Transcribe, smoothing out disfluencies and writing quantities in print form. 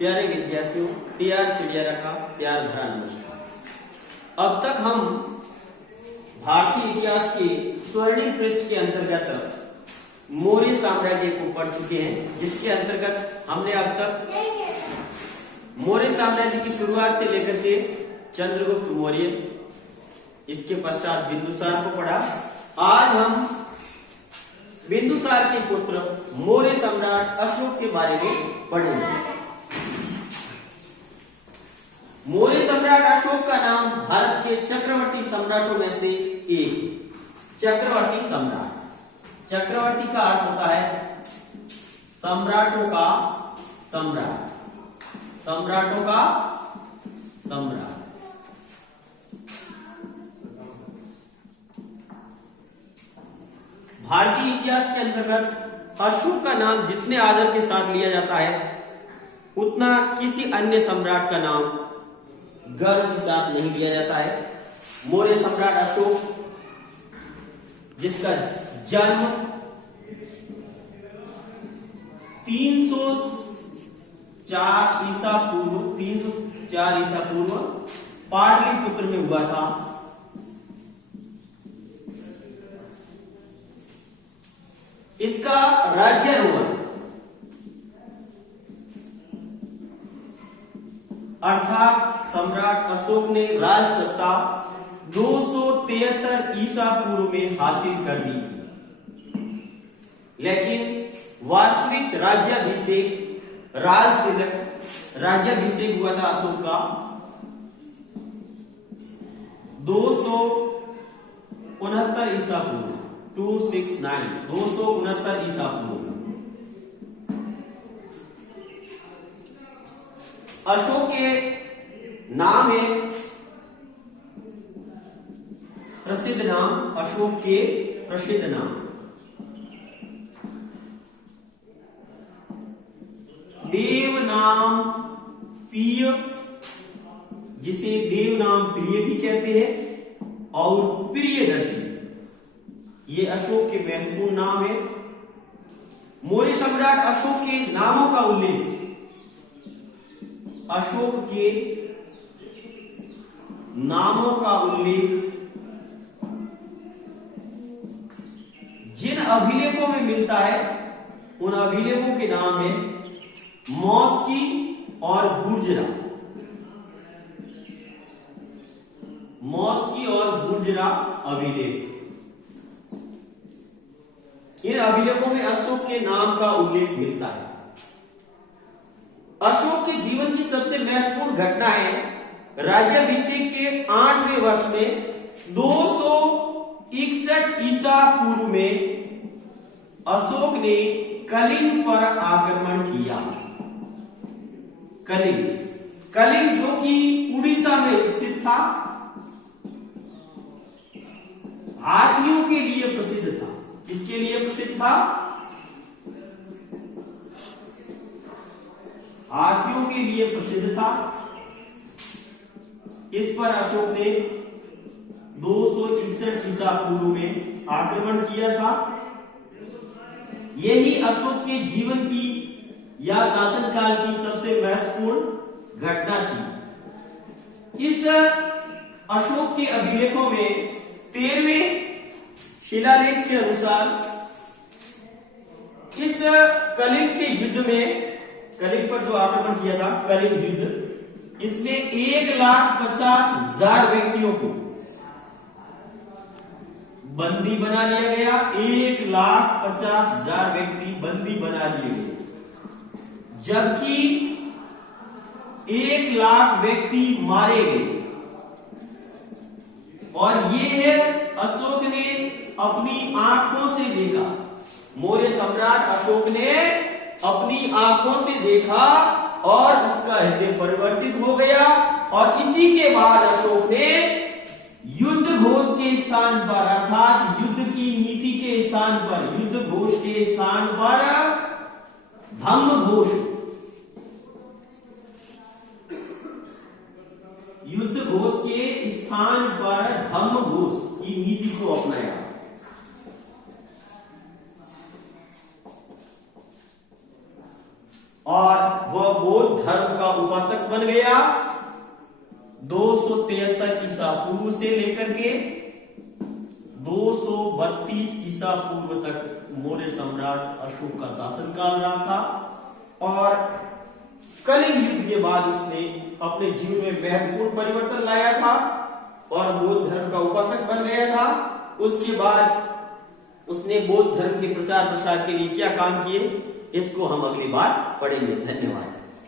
प्यारे विद्यार्थियों, टीआर चिड़ियारा का प्यार भरा नमस्कार। अब तक हम भारतीय इतिहास के स्वर्णिम पृष्ठ के अंतर्गत मौर्य साम्राज्य को पढ़ चुके हैं, जिसके अंतर्गत हमने अब तक मौर्य साम्राज्य की शुरुआत से लेकर के चंद्रगुप्त मौर्य, इसके पश्चात बिंदुसार को पढ़ा। आज हम बिंदुसार के पुत्र मौर्य सम्राट अशोक के बारे में पढ़ेंगे। मौर्य सम्राट अशोक का नाम भारत के चक्रवर्ती सम्राटों में से एक। चक्रवर्ती सम्राट, चक्रवर्ती का अर्थ होता है सम्राटों का सम्राट, सम्राटों का सम्राट। भारतीय इतिहास के अंतर्गत अशोक का नाम जितने आदर के साथ लिया जाता है, उतना किसी अन्य सम्राट का नाम गर्व के साथ नहीं लिया जाता है। मौर्य सम्राट अशोक, जिसका जन्म 304 ईसा पूर्व पाटलिपुत्र में हुआ था। इसका राज्यारोहण अर्थात सम्राट अशोक ने राज सत्ता 273 ईसा पूर्व में हासिल कर दी थी, लेकिन वास्तविक राज्याभिषेक हुआ था अशोक का 269 ईसा पूर्व, 269 ईसा पूर्व। अशोक के नाम है प्रसिद्ध नाम, अशोक के प्रसिद्ध नाम देव नाम प्रिय, जिसे देव नाम प्रिय भी कहते हैं, और प्रियदर्शी, ये अशोक के महत्वपूर्ण नाम है। मौर्य सम्राट अशोक के नामों का उल्लेख, अशोक के नामों का उल्लेख जिन अभिलेखों में मिलता है, उन अभिलेखों के नाम है मौस्की और गुर्जरा। मौस्की और गुर्जरा अभिलेख, इन अभिलेखों में अशोक के नाम का उल्लेख मिलता है। अशोक के जीवन की सबसे महत्वपूर्ण घटना है राज्याभिषेक के 8वें वर्ष में 261 ईसा पूर्व में अशोक ने कलिंग पर आक्रमण किया। कलिंग जो कि उड़ीसा में स्थित था, हाथियों के लिए प्रसिद्ध था। किसके लिए प्रसिद्ध था? हाथियों के लिए प्रसिद्ध था। इस पर अशोक ने 261 ईसा पूर्व में आक्रमण किया था। यही अशोक के जीवन की या शासनकाल की सबसे महत्वपूर्ण घटना थी। इस अशोक के अभिलेखों में 13वें शिलालेख के अनुसार इस कलिंग के युद्ध में, कलिंग पर जो आक्रमण किया था, कलिंग युद्ध, इसमें 1,50,000 व्यक्तियों को बंदी बना लिया गया। 1,50,000 व्यक्ति बंदी बना लिए गए, जबकि 1,00,000 व्यक्ति मारे गए। और ये है अशोक ने अपनी आंखों से देखा, मौर्य सम्राट अशोक ने अपनी आंखों से देखा और उसका हृदय परिवर्तित हो गया। और इसी के बाद अशोक ने युद्ध घोष के स्थान पर, अर्थात युद्ध की नीति के स्थान पर, युद्ध घोष के स्थान पर धम्म घोष, युद्ध घोष के स्थान पर धम्म घोष की नीति को अपनाया। और वह बौद्ध धर्म का उपासक बन गया। 273 ईसा पूर्व से लेकर के 232 ईसा पूर्व तक मौर्य सम्राट अशोक का शासनकाल रहा था और कलिंग युद्ध के बाद उसने अपने जीवन में महत्वपूर्ण परिवर्तन लाया था और बौद्ध धर्म का उपासक बन गया था। उसके बाद उसने बौद्ध धर्म के प्रचार प्रसार के लिए क्या काम किए, इसको हम अगली बार पढ़ेंगे। धन्यवाद।